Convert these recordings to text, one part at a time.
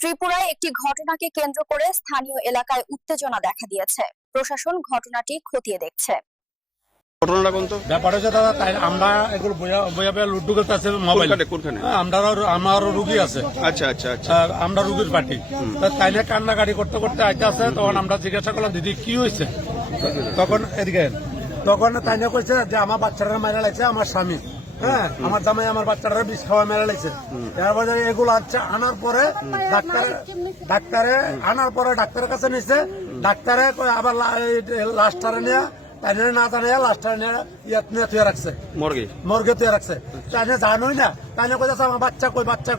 ত্রিপুরায় একটি ঘটনাকে কেন্দ্র করে স্থানীয় এলাকায় উত্তেজনা দেখা দিয়েছে। প্রশাসন ঘটনাটি খতিয়ে দেখছে। ঘটনাটা কোন তো ব্যাপার হচ্ছে দাদা, তাই আমরা এগুলো বইয়া লুড্ডু খেলতে আছে মোবাইল। কোনখানে? আমার রুগী আছে। আচ্ছা আচ্ছা আচ্ছা। আমরা রুগীর পার্টি, তাই না কান্নাকাটি করতে করতে আইতে আছে। তখন আমরা জিজ্ঞাসা করলাম, দিদি কি হয়েছে? তখন এদিকে তখন তাই না কইছে যে আমার বাচ্চারা মেরে লাগছে আমার স্বামী। হ্যাঁ, আমার জামাই আমার বাচ্চারা বিষ খাওয়া মেরে লাগছে। এরপরে এগুলো আচ্ছা আনার পরে ডাক্তারে আনার পরে ডাক্তারের কাছে নিচ্ছে। ডাক্তারে আবার লাস্টারে নিয়ে তাই না জানিয়ে লাস্টারে নিয়ে নিয়ে তুই রাখছে মর্গে তুই রাখছে। তাই না জানোই না, তাই না কইছে আমার বাচ্চা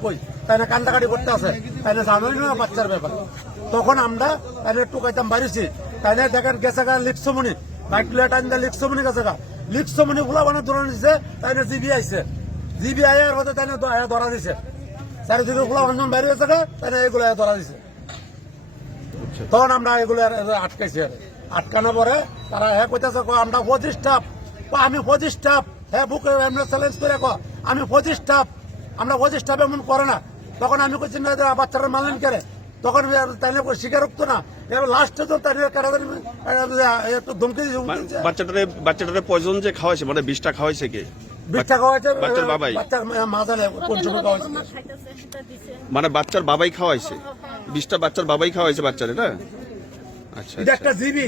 কই তাই না কান্দাকাটি করতে আছে। তাই না জানোই না বাচ্চার ব্যাপার। তখন আমরা তাই না টুকাইতাম বাড়িছি। তাই না দেখেন গেছে গা লিপসমনি বাইক টাইম লিপসমনি গেছে গা লিপসমনি ফুলা মানে ধরে নিচ্ছে। তাই না জিবি আইছে, জিবি আয়ার মধ্যে তাই না ধরা দিছে। চারিদিকে ফুলা অঞ্জন বাইরে গেছে গা, তাই না এগুলো ধরা দিছে। তখন আমরা এগুলো আটকাইছি। আটকানোর পরে তারা হ্যাঁ কইতেছে আমরা 25 স্টাফ। আমি 25 স্টাফ, হ্যাঁ বুক চ্যালেঞ্জ করে আমি 25 স্টাফ। আমরা 25 স্টাফ এমন করে না। তখন আমি কইছি না বাচ্চারা মানলেন করে। তখন তাই স্বীকারোক্ত না, লাস্টে তো তাই একটু ধমকি বাচ্চাটারে পয়জন যে খাওয়াইছে, মানে বিষটা খাওয়াইছে কে? বিষটা খাওয়াইছে বাচ্চার বাবাই। বাচ্চার মা জানে কোন সময় খাওয়াইছে। মানে বাচ্চার বাবাই খাওয়াইছে বিষটা, বাচ্চার বাবাই খাওয়াইছে বাচ্চারে না? আচ্ছা, এটা একটা জিবি,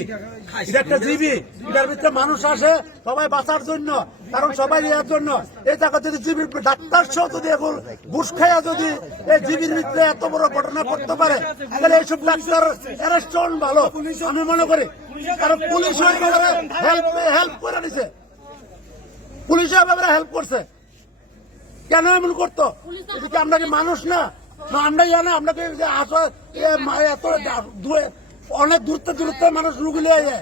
এটা একটা জিবি। এটার ভিতরে মানুষ আসে সবাই বাঁচার জন্য, কারণ সবাই এর জন্য। এই জায়গা যদি জিবির ডাক্তার সহ যদি ঘুষ খাইয়া যদি এই জিবির ভিতরে এত বড় ঘটনা করতে পারে, তাহলে এইসব ডাক্তার অ্যারেস্ট ভালো আমি মনে করি। কারণ পুলিশ হেল্প করে দিছে, পুলিশের ব্যাপারে হেল্প করছে। কেন এমন করতো? এদিকে আমরা কি মানুষ না? আমরা জানি আপনাকে এত অনেক দূরত্বে মানুষ রুগী লিয়ে যায়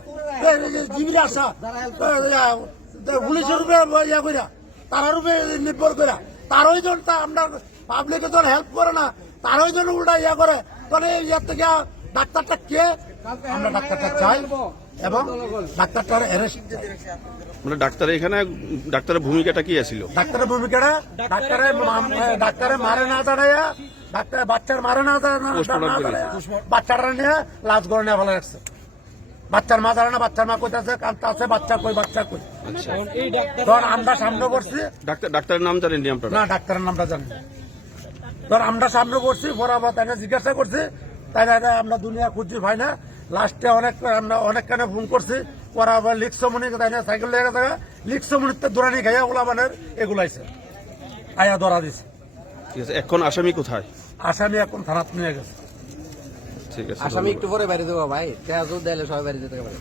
জীবির আসা পুলিশের রূপে ইয়া কইরা তারার রূপে নির্ভর করা। তারই জন্য আমরা পাবলিকে যখন হেল্প করে না, তারই জন্য উল্টা ইয়া করে। তখন ইয়ার থেকে ডাক্তারটা কে? আমরা ডাক্তারটা চাই এবং ডাক্তারটার অ্যারেস্ট। মানে ডাক্তারের ভূমিকাটা কি আছিল? ডাক্তারের ভূমিকাটা ডাক্তারে মারে না দাঁড়াইয়া, ডাক্তার বাচ্চার মারে না বাচ্চাটা নিয়ে লাশ গড়ে নিয়ে ভালো রাখছে। বাচ্চার মা দাঁড়ায় না, বাচ্চার মা কইতাছে কাঁদতে আছে বাচ্চা কই। তখন আমরা সামনে করছি। ডাক্তারের নাম জানেন না, ডাক্তারের নামটা জানি। তখন আমরা সামনে করছি, পরে আবার তাকে জিজ্ঞাসা করছি। তাই আমরা দুনিয়া খুঁজছি ভাই না। লাস্টে আমরা অনেক কানে ফোন করছি। পরে আবার লিক্সমনি তাই না সাইকেল লেগে থাকা লিক্সমনিতে দৌড়ানি খাইয়া ওগুলা মানে এগুলাইছে আয়া ধরা দিছে। ঠিক আছে, এখন আসামি কোথায়? আসামি এখন থানাত নিয়ে গেছে। ঠিক আছে, আসামি একটু পরে বাইরে দেবো ভাই, সবাই বাইরে যেতে পারে।